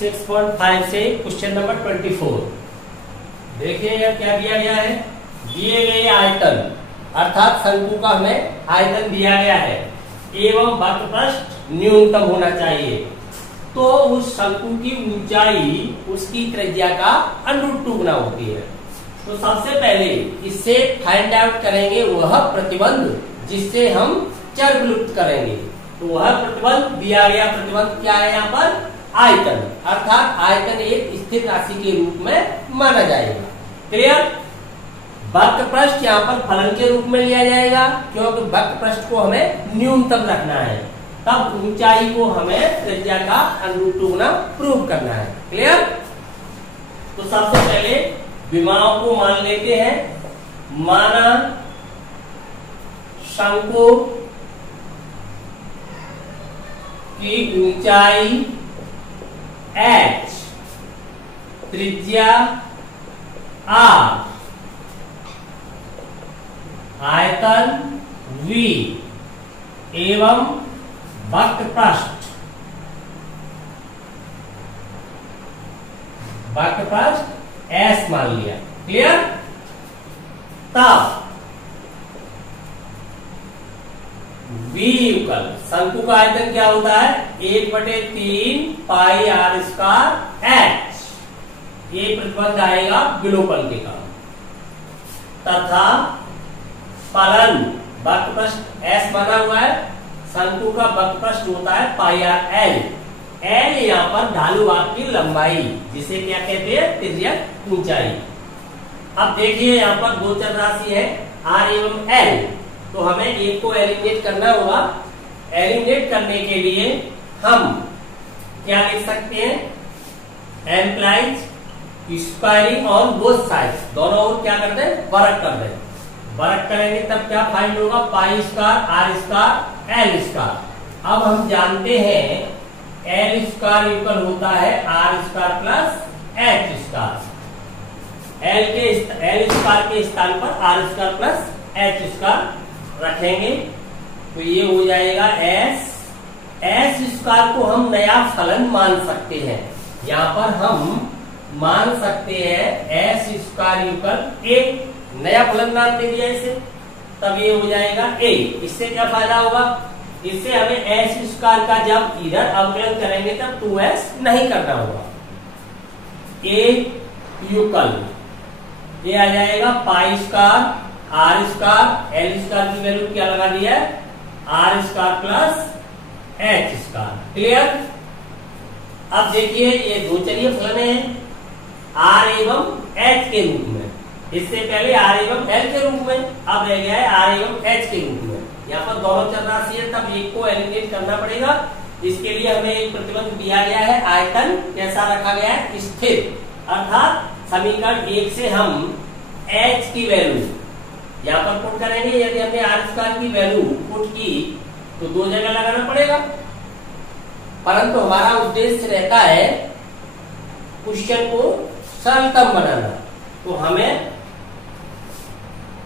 6.5 से question number 24। देखिए यह क्या दिया गया है, दिए गए आयतन अर्थात शंकु का हमें आयतन दिया गया है एवं वक्रपृष्ठ न्यूनतम होना चाहिए। तो उस शंकु की ऊंचाई उसकी त्रिज्या का √2 गुना होती है। तो सबसे पहले इससे फाइंड आउट करेंगे वह प्रतिबंध जिससे हम चर विलुप्त करेंगे। तो वह प्रतिबंध दिया गया प्रतिबंध क्या है, यहाँ पर आयतन अर्थात आयतन एक स्थिर राशि के रूप में माना जाएगा। क्लियर। वक्रपृष्ठ यहाँ पर फलन के रूप में लिया जाएगा क्योंकि वक्रपृष्ठ को हमें न्यूनतम रखना है, तब ऊंचाई को हमें त्रिज्या का √2 गुना प्रूव करना है। क्लियर। तो सबसे पहले विमाओं को मान लेते हैं। माना शंकु की ऊंचाई h, त्रिज्या r, आयतन v एवं वक्रपृष्ठ s मान लिया। क्लियर। तब v युगल शंकु का आयतन क्या होता है, 1/3 पाई r स्क्वायर h। ये प्रतिबंध आएगा विलोपन के कारण। तथा फलन वक्रपृष्ठ s बना हुआ है, शंकु का वक्रपृष्ठ होता है पाई r l। l यहाँ पर ढालू भाग की लंबाई जिसे क्या कहते हैं, तिर्यक ऊंचाई। अब देखिए यहाँ पर दो चर राशि है r एवं l, तो हमें एक को एलिमिनेट करना होगा। एलिमिनेट करने के लिए हम क्या लिख सकते हैं, implies squaring on both sides, दोनों ओर क्या करते हैं, वर्ग कर दें। वर्ग करेंगे तब क्या फाइंड होगा, पाई square r square l square. अब हम जानते हैं l स्क्वायर इक्वल होता है r square plus h square. l square के स्थान पर r square plus h square रखेंगे तो ये हो जाएगा s स्क्वायर को हम नया फलन मान सकते हैं। यहाँ पर हम मान सकते हैं s स्क्वायर इक्वल एक नया फलन मान दे दिया इसे, तब ये हो जाएगा a। इससे क्या फायदा होगा, इससे हमें s स्क्वायर का जब इधर अवकलन करेंगे तब 2s नहीं करना होगा। a युगल ये आ जाएगा pi square r square, l square की वैल्यू क्या लगा दी है, r square plus h square. Clear. अब देखिए ये दो चलिए फलन है r एवं h के रूप में, इससे पहले r एवं l के रूप में, अब रह गया है r एवं h के रूप में। यहाँ पर दोनों चर राशि है तब एक को एलिमिनेट करना पड़ेगा। इसके लिए हमें एक प्रतिबंध दिया गया है, आयतन कैसा रखा गया है, स्थिर। अर्थात समीकरण 1 से हम h की वैल्यू यहाँ पर पुट करेंगे। यदि हमने r स्क्वायर की वैल्यू पुट की तो दो जगह लगाना पड़ेगा, परंतु हमारा उद्देश्य रहता है क्वेश्चन को सरलतम बनाना। तो हमें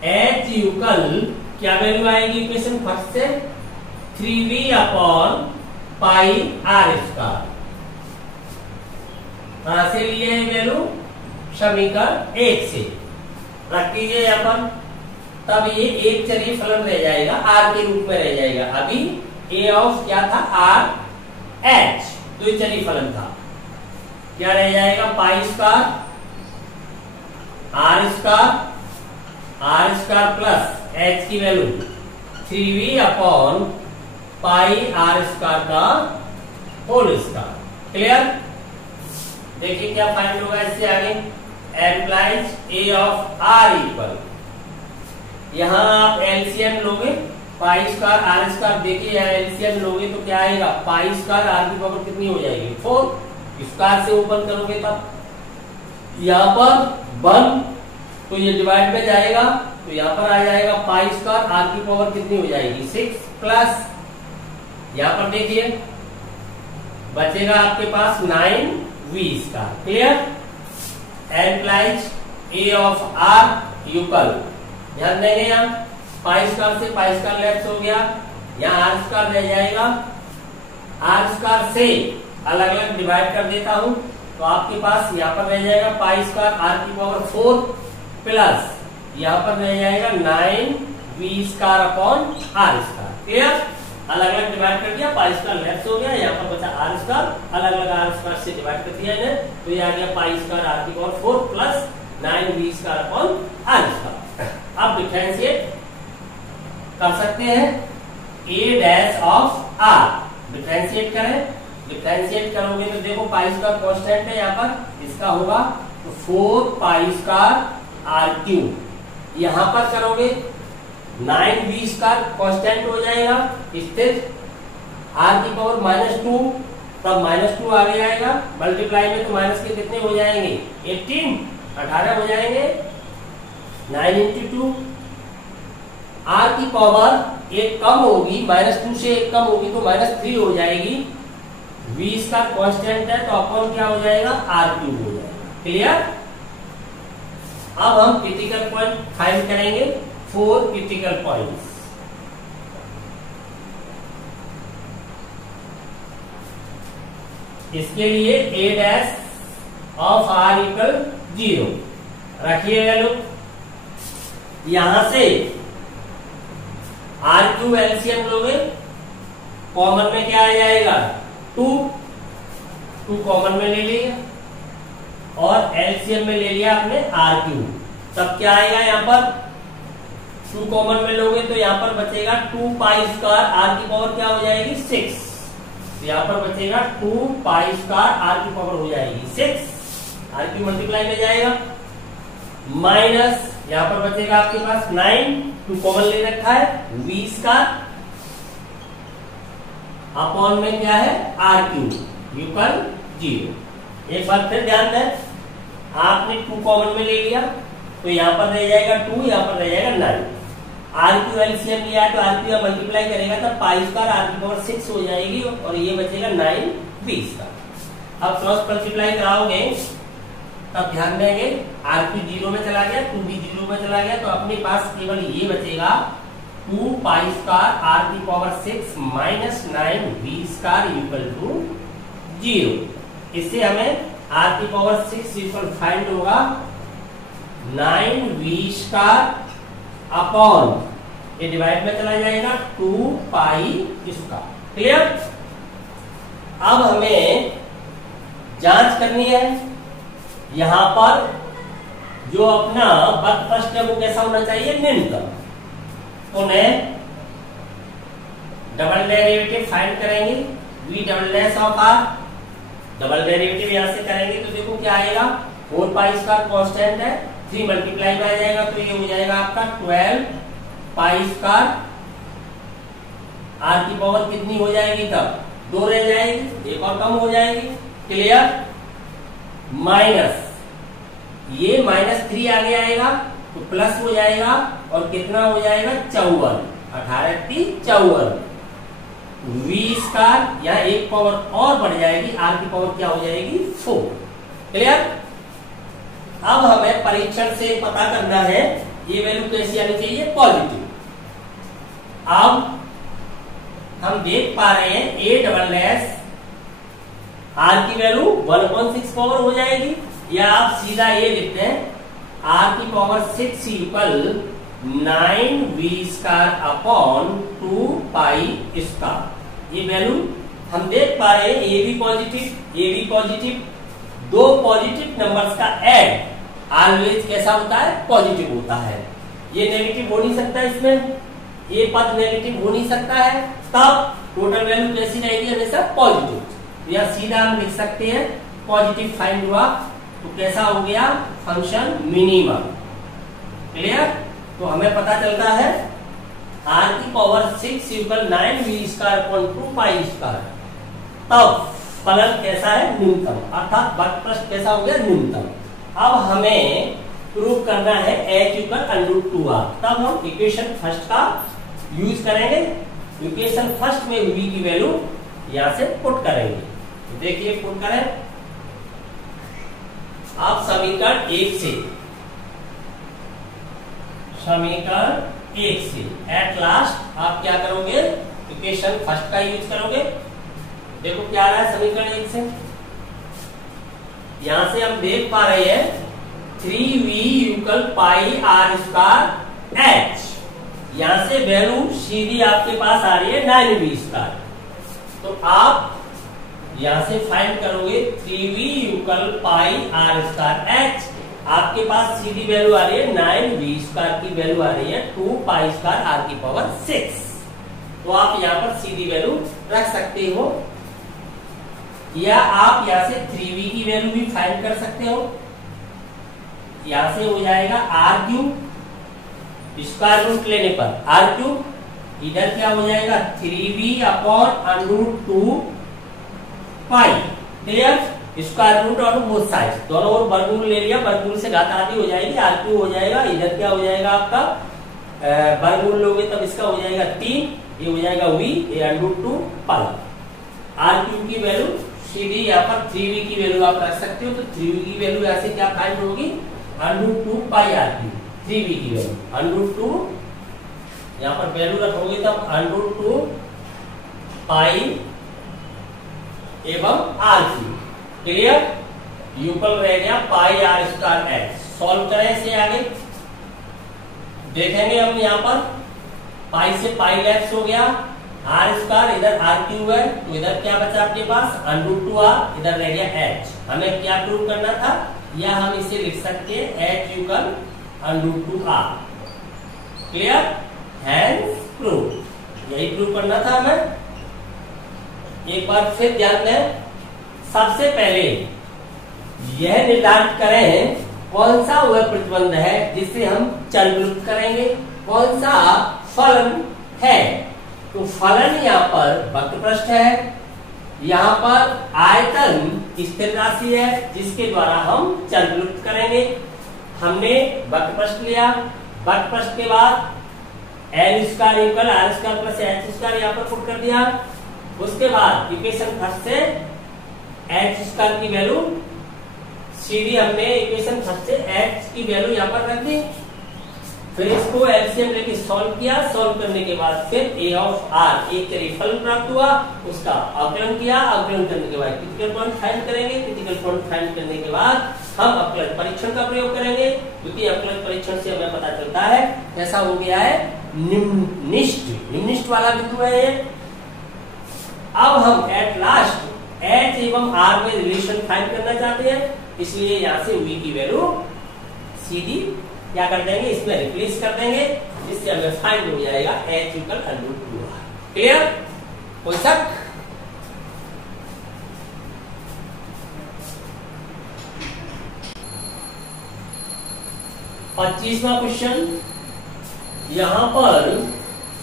h युगल क्या वैल्यू आएगी इक्वेशन फर्स्ट से, 3v upon pi r square. कहां से लिए है वैल्यू, समीकरण 1 से रख दीजिए यहाँ पर। तब ये एक चलिए फलन रह जाएगा, r के रूप में रह जाएगा। अभी a ऑफ क्या था, r h दो चलिए फलन था, क्या रह जाएगा, pi square r square plus h की value 3v upon pi r square का होल स्क्वायर। क्लियर। देखिए क्या फाइंड होगा इससे आगे, implies a of r equal, यहाँ आप एलसीएम लोगे पाई स्क्वायर r स्क्वायर, देखिए यहाँ एलसीएम लोगे तो क्या आएगा, पाई स्क्वायर r की पावर कितनी हो जाएगी, 4। स्क्वायर से ओपन करोगे तब यहाँ पर 1 तो ये डिवाइड में जाएगा तो यहाँ पर आ जाएगा पाई स्क्वायर r की पावर कितनी हो जाएगी, 6 प्लस यहाँ पर देखिए बचेगा आपके पास 9v square. Clear. Implies a of r equal, ध्यान देंगे यहाँ पाई स्क्वायर से पाई स्क्वायर लेफ्ट हो गया, यहाँ r स्क्वायर रह जाएगा, r स्क्वायर से अलग अलग डिवाइड कर देता हूं, तो आपके पास यहाँ पर रह जाएगा पाई स्क्वायर आर की पावर 4 प्लस यहाँ पर रह जाएगा 9v square upon R square. Clear? अलग अलग डिवाइड कर दिया, पाई स्क्वायर लेफ्ट हो गया, यहाँ पर बचा आर स्क्वायर, अलग अलग आर स्क्वायर से डिवाइड कर दिया है, तो ये आ गया पाई स्क्वायर आर की power 4 plus 9v square upon R square. अब डिफरेंशिएट कर सकते हैं a dash of r, differentiate करें, डिफरेंशिएट करोगे तो देखो पाई स्क्वायर कांस्टेंट है यहाँ पर, इसका होगा तो 4 पाई स्क्वायर आर क्यूब, यहां पर करोगे 9v स्क्वायर कांस्टेंट हो जाएगा स्थिर, r की पावर -2, तब -2 आगे आएगा, मल्टीप्लाई में तो माइनस के कितने हो जाएंगे 18 हो जाएंगे, 9 × 2, r की पावर एक कम होगी, -2 से एक कम होगी तो -3 हो जाएगी, v स्क्वायर कांस्टेंट है तो अपॉन क्या हो जाएगा r क्यूब हो जाएगा। क्लियर? अब हम क्रिटिकल पॉइंट फाइंड करेंगे, 4 क्रिटिकल पॉइंट्स। इसके लिए a dash of r equal 0 रखिएगा लोग, यहां से r क्यूब एलसीएम लोगे, कॉमन में क्या आ जाएगा 2 कॉमन में ले लिया और एलसीएम में ले लिया आपने आर क्यूब, तब क्या आएगा यहाँ पर 2 कॉमन में लोगे तो यहाँ पर बचेगा 2 पाई स्क्वायर आर की पावर क्या हो जाएगी 6, तो यहाँ पर बचेगा 2 पाई स्क्वायर आर की पावर हो जाएगी 6, आर क्यूब मल्टीप्लाई में जाएगा, माइनस यहाँ पर बचेगा आपके पास 9, 2 कॉमन ले रखा है, वी स्क्वायर अपॉन में क्या है आर क्यूब इक्वल 0। एक बार फिर ध्यान दें, आपने 2 कॉमन में ले लिया तो यहाँ पर रह जाएगा 2, यहाँ पर रह जाएगा 9, आर क्यू एलसीएम लिया तो आर क्यू मल्टीप्लाई करेगा तो पाई स्क्वायर आर की पावर 6 हो जाएगी और ये बचेगा 9v स्क्वायर। अब क्रॉस मल्टीप्लाई कराओगे तब ध्यान देंगे आर क्यू 0 में चला गया, 2v 0 में चला गया, तो अपने पास केवल ये बचेगा 2 पाई स्क्वायर आर की power 6 minus 9v square equal to 0। इससे हमें r की पावर 6 इक्वल फाइंड होगा 9v स्क्वायर अपॉन ये डिवाइड में चला जाएगा 2 पाई स्क्वायर। क्लियर? अब हमें जांच करनी है, यहां पर जो अपना वर्ग प्रश्न है वो कैसा होना चाहिए न्यूनतम, उन्हें डबल डेरिवेटिव फाइंड करेंगे, v double dash of r, double derivative यहां से करेंगे तो देखो क्या आएगा 4 पाई स्क्वायर कांस्टेंट है, 3 मल्टीप्लाई में आ जाएगा तो ये हो जाएगा आपका 12 पाई स्क्वायर, आर की पावर कितनी हो जाएगी तब 2 रह जाएगी, एक और कम हो जाएगी। क्लियर? माइनस ये -3 आगे आएगा तो प्लस हो जाएगा और कितना हो जाएगा 54, 18 × 54 v स्क्वायर, यहाँ एक पावर और बढ़ जाएगी, r की पावर क्या हो जाएगी 4। क्लियर? अब हमें परीक्षण से पता करना है ये वैल्यू कैसी आनी चाहिए पॉजिटिव। अब हम देख पा रहे हैं a डबल डैश r की वैल्यू 1/6 पावर हो जाएगी, या आप सीधा ये लिखते हैं r की power 6 equal 9v square upon 2 pi square. ये वैल्यू हम देख पा रहे हैं ये भी पॉजिटिव, दो पॉजिटिव नंबर्स का ऐड ऑलवेज कैसा होता है पॉजिटिव होता है, ये नेगेटिव हो नहीं सकता, इसमें ये पद नेगेटिव हो नहीं सकता है, तब टोटल वैल्यू कैसी रहेगी हमेशा पॉजिटिव। या सीधा हम लिख सकते हैं पॉजिटिव फाइंड हुआ तो कैसा हो गया फंक्शन मिनिमम। क्लियर? तो हमें पता चलता है r की power 6 equal 9v square upon 2 pi square, तब फलन कैसा है न्यूनतम, अर्थात वर्ग प्रश्न कैसा हो गया न्यूनतम। अब हमें प्रूव करना है h इक्वल √2r, तब हम इक्वेशन फर्स्ट का यूज करेंगे, इक्वेशन फर्स्ट में v की वैल्यू यहां से पुट करेंगे। तो देखिए पुट करें, आप समीकरण 1 से एट लास्ट आप क्या करोगे इक्वेशन फर्स्ट का यूज करोगे, देखो क्या आ रहा है समीकरण 1 से, यहां से हम देख पा रहे हैं 3v equal pi are square H, यहां से वैल्यू सीधी आपके पास आ रही है 9v स्क्वायर। तो आप यहां से फाइंड करोगे 3v equal pi are square H, आपके पास सीधी वैल्यू आ रही है 9v स्क्वायर की वैल्यू आ रही है 2 पाई स्क्वायर आर की पावर 6। तो आप यहाँ पर सीधी वैल्यू रख सकते हो, या आप यहाँ से 3v की वैल्यू भी फाइंड कर सकते हो। यहां से हो जाएगा आर क्यूब, स्क्वायर रूट लेने पर आर क्यूब, इधर क्या हो जाएगा 3v अपॉन √2 पाई, क्लियर, स्क्वायर रूट और बोथ साइड दोनों ओर वर्गमूल ले लिया, वर्गमूल से घात आधी हो जाएगी, आर क्यूब हो जाएगा, इधर क्या हो जाएगा आपका वर्गमूल लोगे तब इसका हो जाएगा 3, ये हो जाएगा v, ये √2 पाई। आर क्यूब की वैल्यू सीधी यहाँ पर 3v की वैल्यू आप रख सकते हो, तो 3v की वैल्यू ऐसे क्या फाइंड होगी √2 पाई आर क्यूब, 3v की वैल्यू √2, यहाँ पर वैल्यू रखोगे तब √2 पाई एवं आर क्यूब, क्लियर, यूकल रह गया पाई आर स्क्वायर एच। सॉल्व करें इसे आगे, देखेंगे हम यहाँ पर पाई से पाई लेफ्ट हो गया, आर स्क्वायर इधर आर क्यूब है, तो इधर क्या बचा आपके पास √2 आर, इधर रह गया एच। हमें क्या प्रूव करना था, या हम इसे लिख सकते हैं H equal √2 R, clear, hence prove, यही प्रूव करना था हमें। एक बार फिर ध्यान दें, सबसे पहले यह निर्धारित करें कौन सा वह प्रतिबंध है जिसे हम चल विलुप्त करेंगे, कौन सा फलन है। तो फलन यहाँ पर वक्रपृष्ठ है, यहाँ पर आयतन स्थिर राशि है जिसके द्वारा हम चल विलुप्त करेंगे। हमने वक्रपृष्ठ लिया, वक्रपृष्ठ के बाद L square equal R square plus H square यहाँ पर पुट कर दिया। उसके बाद इक्वेशन फर्स्ट से एच स्क्वायर की वैल्यू सीधी हमने इक्वेशन फर्स्ट से एच की वैल्यू यहाँ पर रख दी, फिर इसको एलसीएम लेके सॉल्व किया, सॉल्व करने के बाद फिर ए ऑफ आर एक फलन प्राप्त हुआ, उसका अवकलन किया, अवकलन करने के बाद क्रिटिकल पॉइंट फाइंड करेंगे, क्रिटिकल पॉइंट फाइंड करने के बाद हम अवकलन परीक्षण का प्रयोग करेंगे, क्योंकि अवकलन परीक्षण से हमें पता चलता है कैसा हो गया है निम्निष्ट वाला बिंदु है ये। अब हम एट लास्ट एच एवं आर में रिलेशन फाइंड करना चाहते हैं, इसलिए यहां से v की वैल्यू सीधी क्या कर देंगे, इसमें रिप्लेस कर देंगे, इससे हमें फाइंड हो जाएगा एच इक्वल √2 आर। क्लियर, कोई शक? पच्चीसवां क्वेश्चन, यहां पर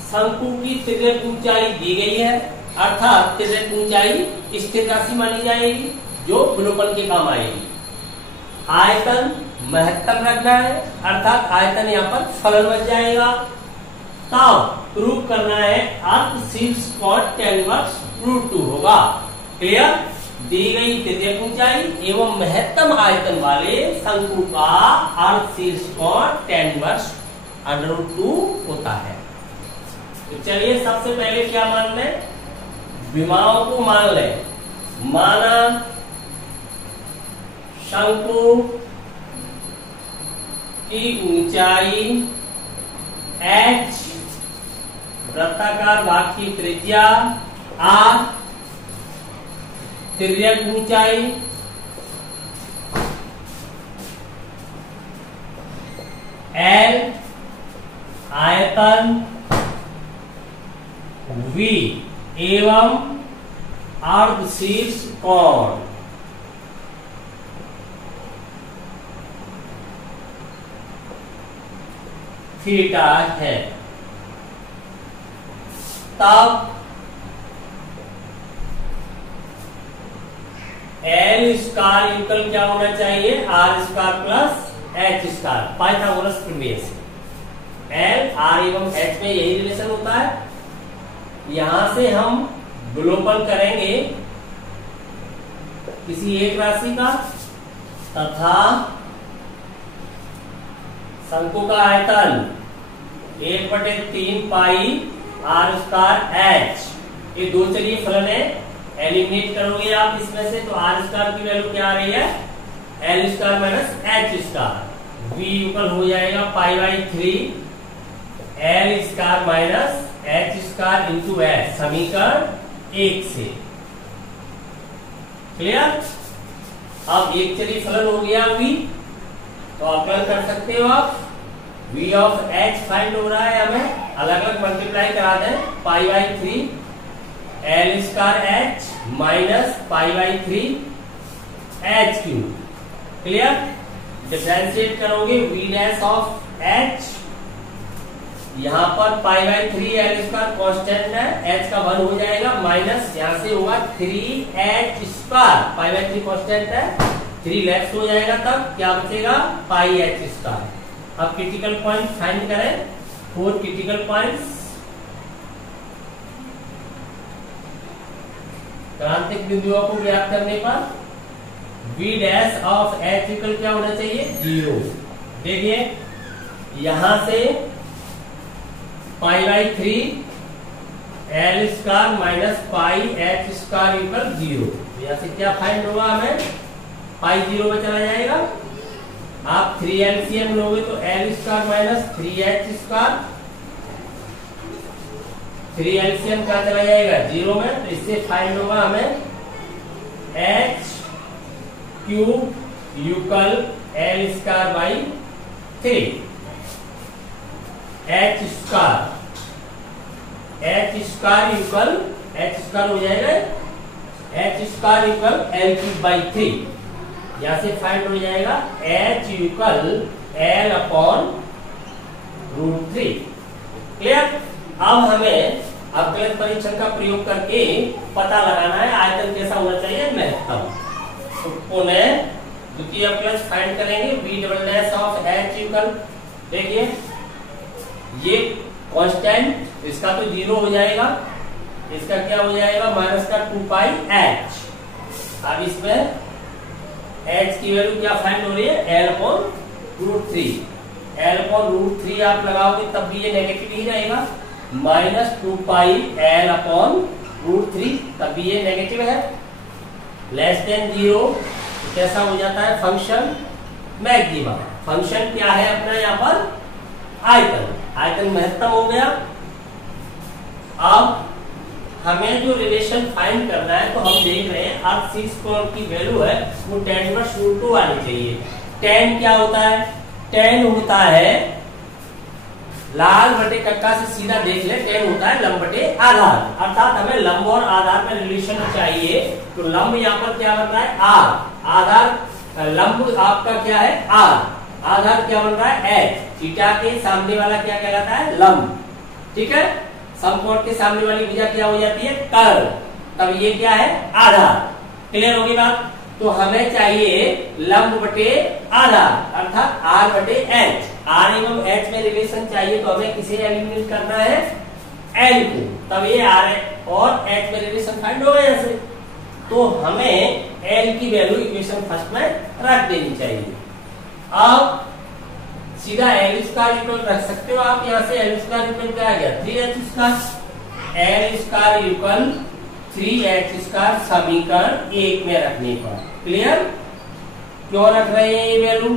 शंकु की तिर्यक ऊंचाई दी गई है, अर्थात तिर्यक ऊंचाई स्थिर राशि मानी जाएगी जो विलोपन के काम आएगी। आयतन महत्तम रखना है, अर्थात आयतन यहाँ पर फलन बन जाएगा। तब प्रूव करना है अर्थ शीर्ष कोण tan इनवर्स √2 होगा। क्लियर, दी गई तिर्यक ऊंचाई एवं महत्तम आयतन वाले शंकु का अर्थ शीर्ष कोण tan इनवर्स √2 होता है। तो चलिए सबसे पहले क्या मान लें, विमाओं को मान लें। माना शंकु की ऊंचाई h, वृत्ताकार भाग की त्रिज्या r, तिर्यक ऊंचाई l, आयतन v एवं अर्धशीर्ष कोण थीटा है। तब एल स्क्वायर इक्वल क्या होना चाहिए, R square plus H square, Pythagoras प्रमेय से। एल आर एवं एच में यही रिलेशन होता है। यहां से हम विलोपन करेंगे किसी एक राशि का तथा शंकु का आयतन 1/3 पाई आर स्क्वायर एच, ये दो चलिए फलन है एलिमिनेट करोगे आप इसमें से तो आर स्क्वायर की वैल्यू क्या आ रही है, L square minus H square, V equal हो जाएगा pi by 3 L square minus H square into H, समीकरण 1 से। क्लियर। अब एक चलिए फलन हो गया वी, तो अवकलन कर सकते हो आप। v ऑफ h फाइंड हो रहा है, हमें अलग अलग मल्टीप्लाई करा दें, पाई by 3 L square H minus pi by 3 H cube. Clear. Differentiate करोगे v डैश ऑफ h, यहां पर पाई बाई 3 एल स्क्वायर कॉन्स्टेंट है, h का 1 हो जाएगा, माइनस यहां से होगा 3h square, pi by 3 constant है, 3 लेफ्ट हो जाएगा, तब क्या बचेगा पाई h स्क्वायर। अब क्रिटिकल पॉइंट फाइंड करें, 4 क्रिटिकल पॉइंट्स। क्रांतिक बिंदुओं को ज्ञात करने पर v dash of h equal क्या होना चाहिए 0। देखिए यहां से पाई by 3 L square minus pi H square equal 0, यहां से क्या फाइंड होगा हमें, पाई 0 में चला जाएगा। आप 3 एलसीएम लोगे तो L square minus 3h square, 3 LCM क्या चला जाएगा 0 में, तो इससे फाइंड होगा हमें h cube equal L square by 3, h square equal h square हो जाएगा, h square equal L cube by 3, यहां से फाइंड हो जाएगा h equal L upon root 3। Clear. अब हमें अवकलन परीक्षण का प्रयोग करके पता लगाना है आयतन कैसा होना चाहिए, महत्तम। तो पुनः द्वितीय अवकलन फाइंड करेंगे, v double dash of h equal, देखिए ये कांस्टेंट, इसका तो 0 हो जाएगा, इसका क्या हो जाएगा माइनस का 2 पाई h। अब इसमें h की वैल्यू क्या फाइंड हो रही है, l upon root 3, l upon root 3 आप लगाओगे तब भी ये नेगेटिव ही रहेगा, minus 2 pi l upon root 3, तब भी ये नेगेटिव है, लेस देन 0, तो कैसा हो जाता है फंक्शन मैक्सिमा। फंक्शन क्या है अपना यहाँ पर आयतन, आयतन महत्तम हो गया। अब हमें जो रिलेशन फाइंड करना है, तो हम देख रहे हैं अर्थ शीर्ष कोण की वैल्यू है वो tan इनवर्स रूट 2 आनी चाहिए। tan क्या होता है, tan होता है लाल बटे कक्का से सीधा देख ले, tan होता है लंब बटे आधार, अर्थात हमें लंब और आधार में रिलेशन चाहिए। तो लंब यहाँ पर क्या बन रहा है r, आधार लंब आपका क्या है r, आधार क्या बन रहा है h, थीटा के सामने वाला क्या कहलाता है लंब। ठीक है, समकोण के सामने वाली भुजा क्या हो जाती है कर्व, तब ये क्या है आधार। क्लियर होगी बात। तो हमें चाहिए लंब बटे आधार, अर्थात r बटे h, r एवं h में रिलेशन चाहिए, तो हमें किसे एलिमिनेट करना है l को, तब ये r और h में रिलेशन फाइंड होगा ऐसे। तो हमें l की वैल्यू इक्वेशन फर्स्ट में रख देनी चाहिए। अब सीधा एल स्क्वायर इक्वल रख सकते हो आप, यहाँ से एल स्क्वायर इक्वल क्या आ गया 3h square, L square equal 3h square समीकरण 1 में रखने पर। क्लियर। क्यों रख रहे हैं ये वैल्यू,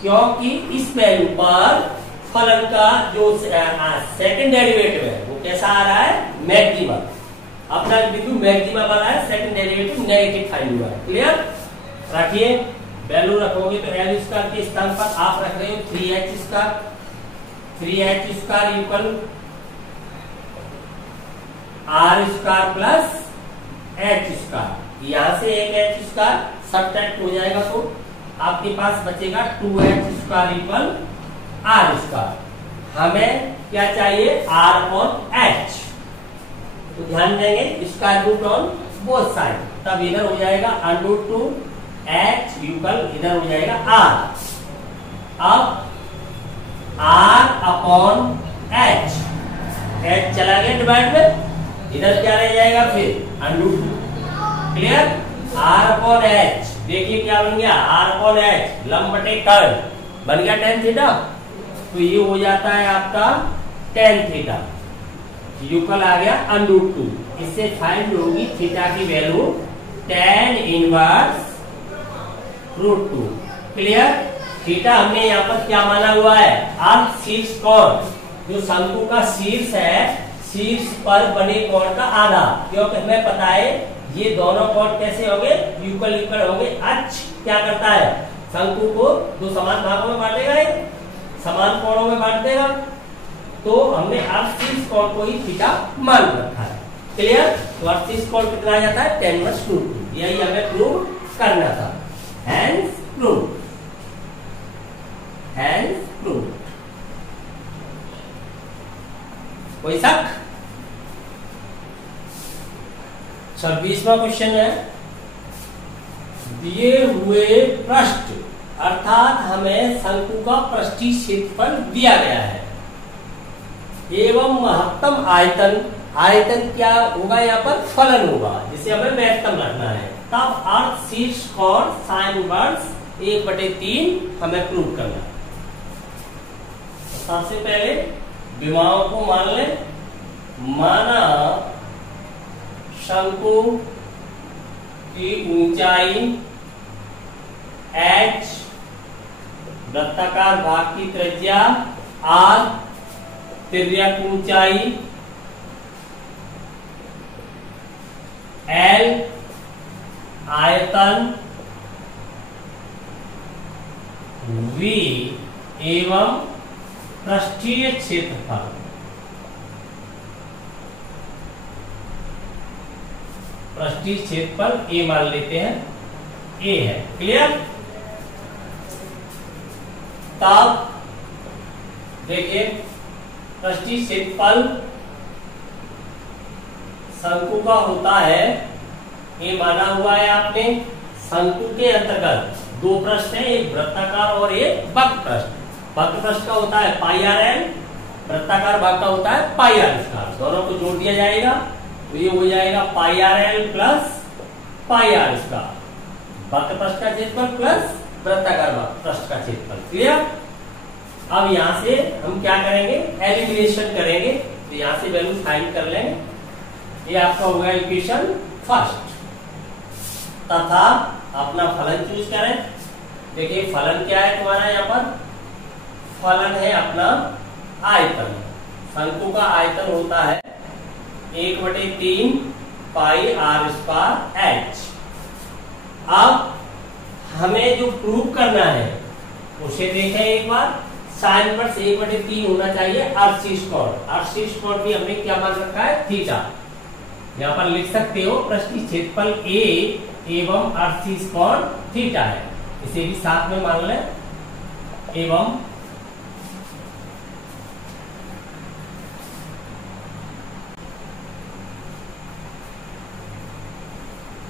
क्योंकि इस वैल्यू पर फलन का जो सेकंड डेरिवेटिव है वो कैसा आ रहा है मैक्सिमा, अपना बिंदु मैक्सिमा बना है, सेकंड डेरिवेटिव नेगेटिव फाइंड हुआ है। क्लियर। रखिए वैल्यू रखोगे तो एल स्क्वायर के स्थान पर आप रख रहे हो 3h square, 3h square equal r square plus h square, यहां से एक h स्क्वायर सब्ट्रैक्ट हो जाएगा, तो आपके पास बचेगा 2h square equal r square. हमें क्या चाहिए r अपॉन h, तो ध्यान देंगे square root on both side, तब इधर हो जाएगा अंडर 2 h इक्वल इधर हो जाएगा r। अब r अपॉन h, h चला गया डिवाइड में, इधर क्या रह जाएगा फिर under 2। Clear. r upon h, देखिए क्या बन गया r अपॉन h, लंब बटे कर्व बन गया tan थीटा, तो ये हो जाता है आपका tan थीटा इक्वल आ गया अंडर 2। इससे फाइंड होगी थीटा की value tan inverse √2। Clear. Theta हमने यहाँ पर क्या माना हुआ है, अर्ध शीर्ष कोण, जो शंकु का शीर्ष है, शीर्ष पर बने कोण का आधा, क्योंकि हमें पता है ये दोनों कोण कैसे होंगे, यूकल यूकल होंगे। अक्ष क्या करता है, शंकु को दो समान भागों में बांटेगा, समान कोणों में बांट देगा, तो हमने अर्ध शीर्ष कोण को ही थीटा मान रखा है। क्लियर। तो अर्ध शीर्ष कोण कितना आ जाता है, tan इनवर्स √2। यही हमें प्रूव करना था। Hence prove, hence prove. कोई शक? 26वां क्वेश्चन है, दिए हुए पृष्ठ अर्थात हमें शंकु का पृष्ठीय क्षेत्रफल दिया गया है एवं महत्तम आयतन, आयतन क्या होगा यहाँ पर, फलन होगा, जिसे हमें महत्तम रखना है, तब अर्ध शीर्ष कोण sin इनवर्स 1/3 हमें प्रूव करना है। तो सबसे पहले विमाओं को मान ले। माना शंकु की ऊंचाई h, वृत्ताकार भाग की त्रिज्या r, तिर्यक ऊंचाई l, आयतन v एवं पृष्ठीय क्षेत्रफल पृष्ठीय क्षेत्रफल a मान लेते हैं, a है। क्लियर। तब देखिए पृष्ठीय क्षेत्रफल शंकु का होता है, ये माना हुआ है आपने। शंकु के अंतर्गत दो पृष्ठ हैं, एक वृत्ताकार और एक वक्र पृष्ठ। वक्र पृष्ठ का होता है πrl, वृत्ताकार भाग का होता है πr²। दोनों को जोड़ दिया जाएगा तो ये हो जाएगा πrl प्लस πr², वक्र पृष्ठ का क्षेत्रफल प्लस वृत्ताकार पृष्ठ का क्षेत्रफल। क्लियर। अब यहां से हम क्या करेंगे, एलिमिनेशन करेंगे, तो यहां से वैल्यू फाइंड कर लेंगे। ये आपका होगा इक्वेशन फर्स्ट, तथा अपना फलन चूज करें। देखिए फलन क्या है तुम्हारा, यहाँ पर फलन है अपना आयतन। शंकु का आयतन होता है 1/3 πr²h। अब हमें जो प्रूव करना है उसे देखें एक बार। sin इनवर्स 1/3 होना चाहिए अर्ध शीर्ष कोण। अर्ध शीर्ष कोण भी हमने क्या मान रखा है, थीटा। यहाँ पर लिख सकते हो पृष्ठीय क्षेत्रफल a एवं अर्ध शीर्ष कोण थीटा है, इसे भी साथ में मान लें। एवं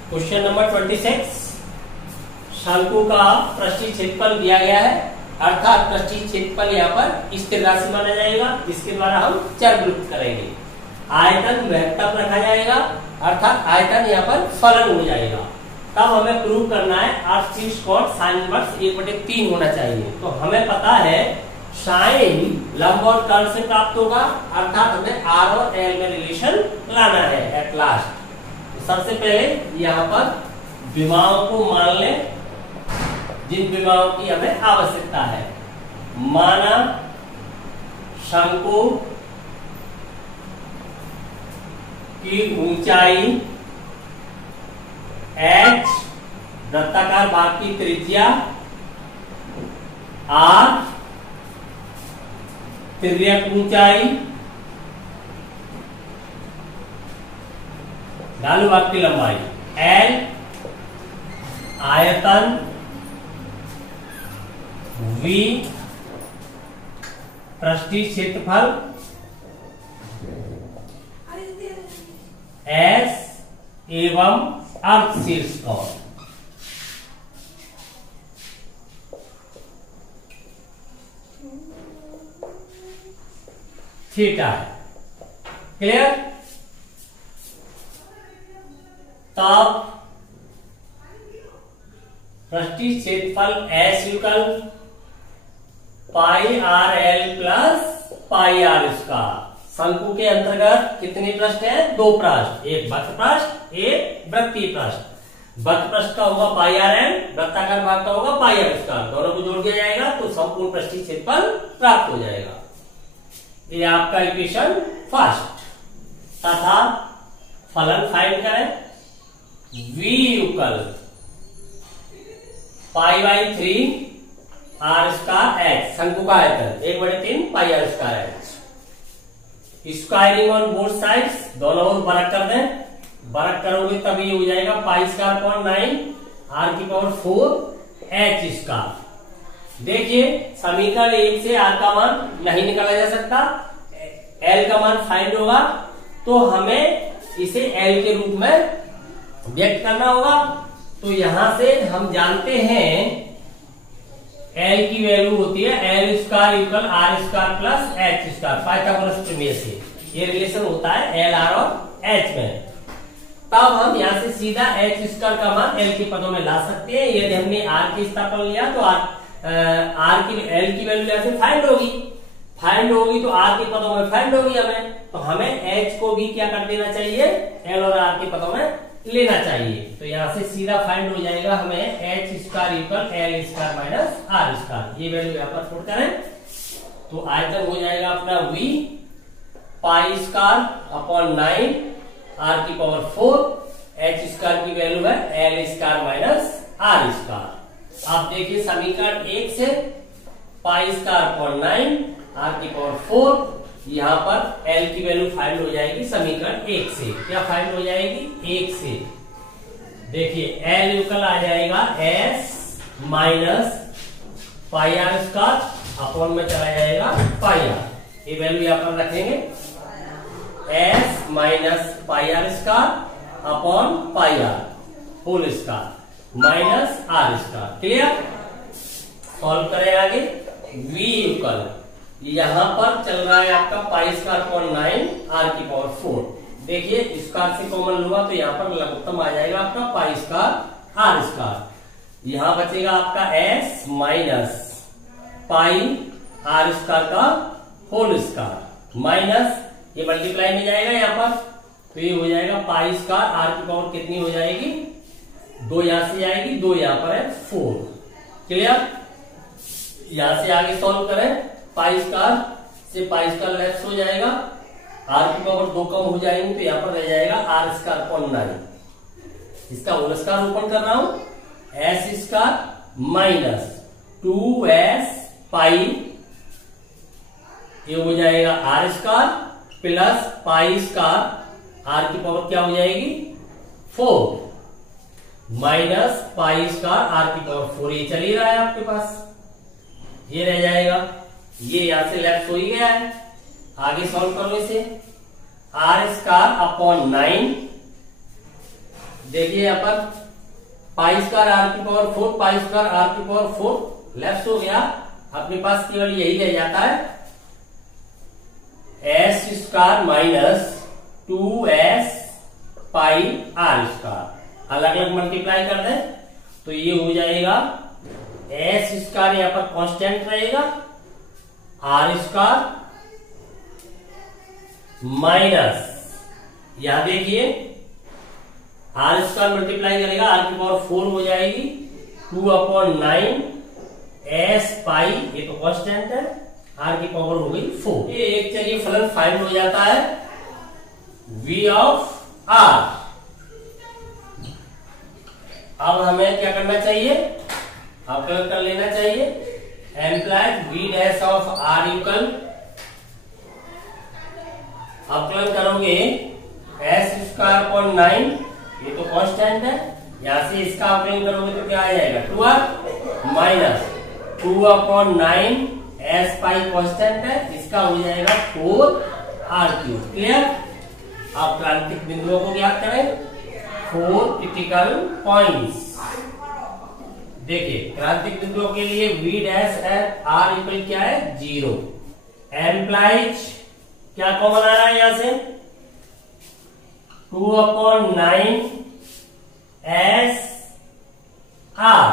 क्वेश्चन नंबर 26, शंकु का पृष्ठीय क्षेत्रफल दिया गया है, अर्थात पृष्ठीय क्षेत्रफल यहाँ पर स्थिर राशि माना जाएगा, जिसके द्वारा हम चर वृत्त करेंगे। आयतन महत्तम रखा जाएगा, अर्थात आयतन यहाँ पर फलन हो जाएगा। तब हमें प्रूव करना है अर्ध शीर्ष कोण sin इनवर्स 1/3 होना चाहिए। तो हमें पता है साइन लंब और कर्ल से प्राप्त होगा, अर्थात हमें r और l में रिलेशन लाना है एट लास्ट। तो सबसे पहले यहाँ पर विमाओं को मान लें, जिन विमाओं की हमें आवश्यकता है। माना शंकु की ऊंचाई h, वृत्ताकार भाग की त्रिज्या r, तिर्यक ऊंचाई ढालू भाग की लंबाई l, आयतन v, पृष्ठीय क्षेत्रफल s एवं अर्ध शीर्ष कोण। थीटा है। क्लियर। तब पृष्ठीय क्षेत्रफल S = πrl प्लस πr²। शंकु के अंतर्गत कितने पृष्ठ है? 2 पृष्ठ, एक वक्र पृष्ठ, एक वृत्तीय पृष्ठ। वक्र पृष्ठ का होगा पाई आर एन, वृत्ताकार भाग का होगा पाई आर स्क्वायर। दोनों को जोड़ दिया जाएगा तो संपूर्ण पृष्ठीय क्षेत्रफल प्राप्त हो जाएगा। ये आपका इक्वेशन फर्स्ट। तथा फलन फाइंड करें, v equal pi by 3 R square H, शंकु का आयतन 1/3 pi are square H. Squaring on both sides, दोनों ओर बरक कर दें। बरक करोगे तब ये हो जाएगा पाई स्क्वायर अपॉन 9 आर की पावर 4 एच स्क्वायर। देखिए समीकरण 1 से आर का मान नहीं निकाला जा सकता, एल का मान फाइंड होगा तो हमें इसे एल के रूप में व्यक्त करना होगा। तो यहां से हम जानते हैं एल की वैल्यू होती है L square equal R square plus H square, Pythagoras प्रमेय से ये रिलेशन होता है एल आर और एच में। तब हम यहां से सीधा एच स्क्वायर का मान एल के पदों में ला सकते हैं। यदि हमने आर की स्थापना लिया तो आर की एल की वैल्यू ऐसे फाइंड होगी तो आर के पदों में फाइंड होगी हमें, तो हमें एच को भी क्या कर देना चाहिए, एल और आर के पदों में लेना चाहिए। तो यहां से सीधा फाइंड हो जाएगा हमें H square equal L square minus R square. ये वैल्यू यहां पर पुट करें तो आयतन हो जाएगा अपना v pi square upon 9 R की पावर 4, एच स्क्वायर की वैल्यू है L square minus R square. आप देखिए समीकरण 1 से पाई स्क्वायर अपॉन 9 आर की पावर 4, यहां पर एल की वैल्यू फाइंड हो जाएगी समीकरण 1 से। क्या फाइंड हो जाएगी? 1 से। देखिए एल इक्वल आ जाएगा S minus pi are square upon में चला जाएगा पाई आर। ये वैल्यू यहां पर रखेंगे S minus pi are square upon pi R whole square minus R square. Clear? Solve करें आगे। v इक्वल यहां पर चल रहा है आपका पाई स्क्वायर अपॉन 9 आर की पावर 4। देखिए स्क्वायर से कॉमन लूंगा तो यहां पर लघुत्तम आ जाएगा आपका पाई स्क्वायर आर स्क्वायर। यहां बचेगा आपका S minus pi are square का होल स्क्वायर माइनस ये मल्टीप्लाई में जाएगा यहां पर, तो ये हो जाएगा पाई स्क्वायर आर की पावर कितनी हो जाएगी? 2 यहां से आएगी, 2 यहां पर है 4। क्लियर? यहां से आगे सॉल्व करें, पाई स्क्वायर से पाई स्क्वायर लेफ्ट हो जाएगा, आर की पावर 2 कम हो जाएंगे तो यहां पर रह जाएगा आर स्क्वायर अपॉन 9। इसका होल स्क्वायर ओपन कर रहा हूं, एस स्क्वायर माइनस 2s पाई, ये हो जाएगा R square plus pi square R की पावर क्या हो जाएगी? 4 माइनस पाई स्क्वायर आर की पावर 4। ये चल ही रहा है आपके पास, ये रह जाएगा, ये यहां से लेफ्ट हो ही गया है। आगे सॉल्व करो इसे, आर स्क्वायर अपॉन 9। देखिए यहां पर पाई स्क्वायर आर की पावर 4, पाई स्क्वायर आर की पावर 4 लेफ्ट हो गया, अपने पास केवल यही रह जाता है S square minus 2s pi are square. अलग अलग मल्टीप्लाई कर दें तो ये हो जाएगा एस स्क्वायर यहां पर कांस्टेंट रहेगा, आर स्क्वायर माइनस यहां देखिए आर स्क्वायर मल्टीप्लाई करेगा आर की पावर 4 हो जाएगी 2/9 एस पाई, ये तो कांस्टेंट है, आर की पावर हो गई 4। ये एक चलिए फलन फाइंड हो जाता है v ऑफ आर। अब हमें क्या करना चाहिए? अवकलन कर लेना चाहिए, implied v dash of R equal, अवकलन करोगे एस स्क्वायर अपॉन 9, ये तो कांस्टेंट है, यहां से इसका अवकलन करोगे तो क्या आ जाएगा 2r माइनस 2/9 एस पाई कांस्टेंट है, इसका हो जाएगा 4r3। क्लियर? आप क्रांतिक बिंदुओं को ज्ञात करें, 4 क्रिटिकल पॉइंट्स। देखिए क्रांतिक बिंदुओं के लिए v dash at r equal क्या है 0। एम्प्लाइज क्या कॉमन आ रहा है यहां से 2/9 एस आर,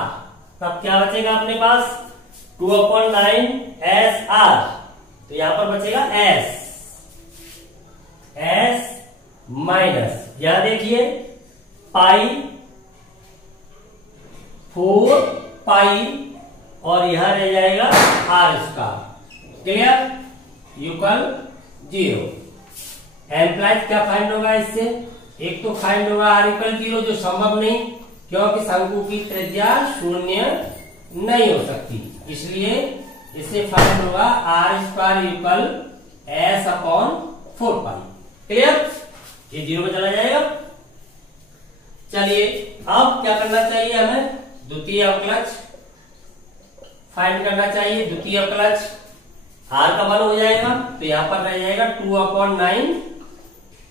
तब क्या बचेगा अपने पास 2/9 एस आर, तो यहां पर बचेगा एस एस माइनस, यहां देखिए पाई 4 पाई और यहां रह जाएगा R square. Clear? Equal 0। Implies क्या फाइंड होगा इससे? एक तो फाइंड होगा आर इक्वल 0, जो संभव नहीं, क्योंकि शंकु की त्रिज्या 0 नहीं हो सकती, इसलिए इससे फाइंड होगा R square equal S upon 4 pi. Clear? ये 0 में चला जाएगा। चलिए अब क्या करना चाहिए हमें? द्वितीय अवकलज फाइंड करना चाहिए। द्वितीय अवकलज आर का 1 हो जाएगा, तो यहां पर रह जाएगा 2/9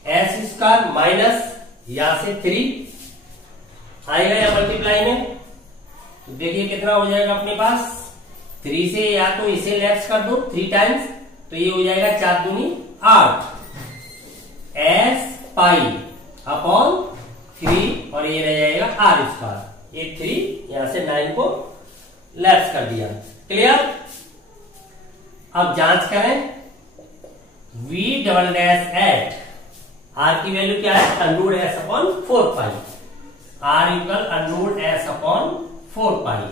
एस स्क्वायर माइनस यहां से 3 आएगा या मल्टीप्लाई में, तो देखिए कितना हो जाएगा अपने पास। 3 से या तो इसे लेफ्ट कर दो 3 टाइम्स, तो ये हो जाएगा 4 दूनी 8 एस पाई अपॉन 3 और ये रह जाएगा आर स्क्वायर। ये 3 यहां से 9 को लेफ्ट कर दिया। क्लियर? अब जांच करें। v double dash at R की वैल्यू क्या है? Under root S upon 4 pi. R equal under root S upon 4 pi.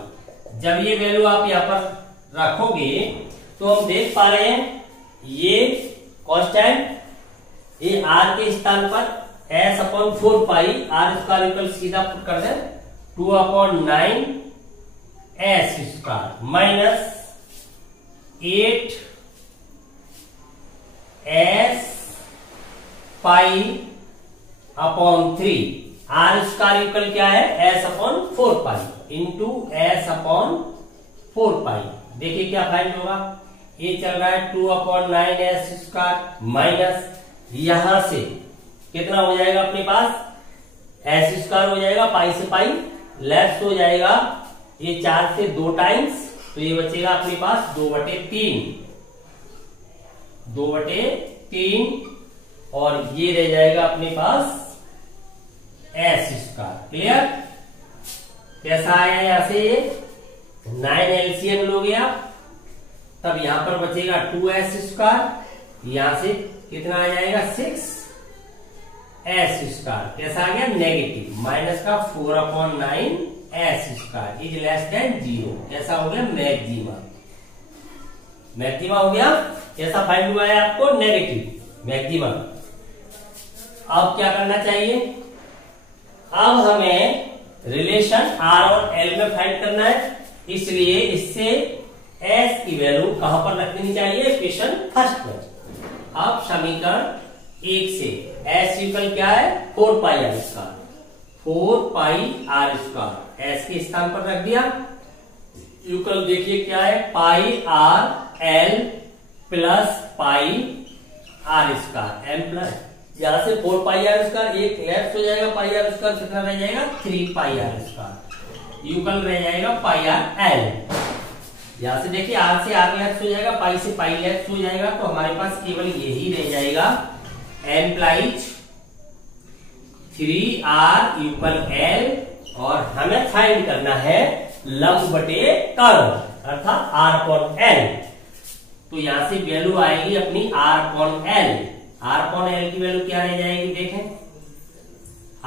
जब ये वैल्यू आप यहां पर रखोगे तो हम देख पा रहे हैं ये कांस्टेंट, ये आर के स्थान पर S upon 4 pi are square equal सीधा पुट कर दे 2/9 S square minus 8 S pi upon 3 R square equal क्या है? S upon 4 pi into S upon 4 pi. देखिए क्या फाइंड होगा? ये चल रहा है 2/9 एस स्क्वायर माइनस यहां से कितना हो जाएगा अपने पास? एस स्क्वायर हो जाएगा, पाई से पाई लेफ्ट हो जाएगा, ये 4 से 2 टाइम्स, तो ये बचेगा अपने पास 2/3 और ये रह जाएगा अपने पास एस स्क्वायर। क्लियर? कैसा आया यहां से? ये 9 एलसीएम लोगे आप, तब यहां पर बचेगा 2s स्क्वायर, यहां से कितना आ जाएगा 6 एस स्क्वायर। कैसा आ गया? नेगेटिव, माइनस का 4/9 S square is less than 0। कैसा हो गया? मैक्सिमा। मैक्सिमा हो गया। कैसा फाइंड हुआ है आपको? Negative maxima. अब क्या करना चाहिए? अब हमें रिलेशन आर और एल में फाइंड करना है, इसलिए इससे एस की वैल्यू कहां पर रख देनी चाहिए? इक्वेशन फर्स्ट में। अब समीकरण 1 से एस इक्वल क्या है? 4 pi are square, 4 pi are square s के स्थान पर रख दिया। इक्वल देखिए क्या है? Pi r l plus pi are square m plus, यहां से 4 पाई आर स्क्वायर एक लेफ्ट हो जाएगा, पाई आर स्क्वायर कितना रह जाएगा? 3 पाई आर स्क्वायर इक्वल रह जाएगा पाई आर एल। यहां से देखिए आर से आर लेफ्ट हो जाएगा, पाई से पाई लेफ्ट हो जाएगा, तो हमारे पास केवल यही रह जाएगा एम्प्लाइज 3r इक्वल एल और हमें फाइंड करना है लंब बटे कर्व अर्थात r अपॉन l। तो यहां से वैल्यू आएगी अपनी r upon l। r upon l की वैल्यू क्या रह जाएगी? देखें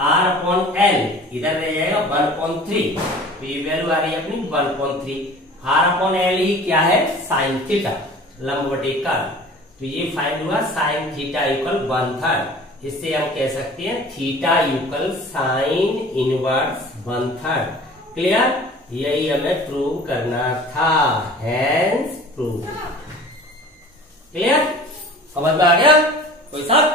r अपॉन l इधर रह जाएगा 1/3, तो ये वैल्यू आ रही है अपनी 1/3। r अपॉन l ही क्या है? साइन थीटा, लंब बटे कर्व। तो ये फाइंड हुआ साइन थीटा इक्वल 1/3। इससे हम कह सकते हैं theta equal sine inverse 1/3। Clear? यही हमें प्रूव करना था, हैंस प्रूव। क्लियर? समझ में आ गया? कोई शक?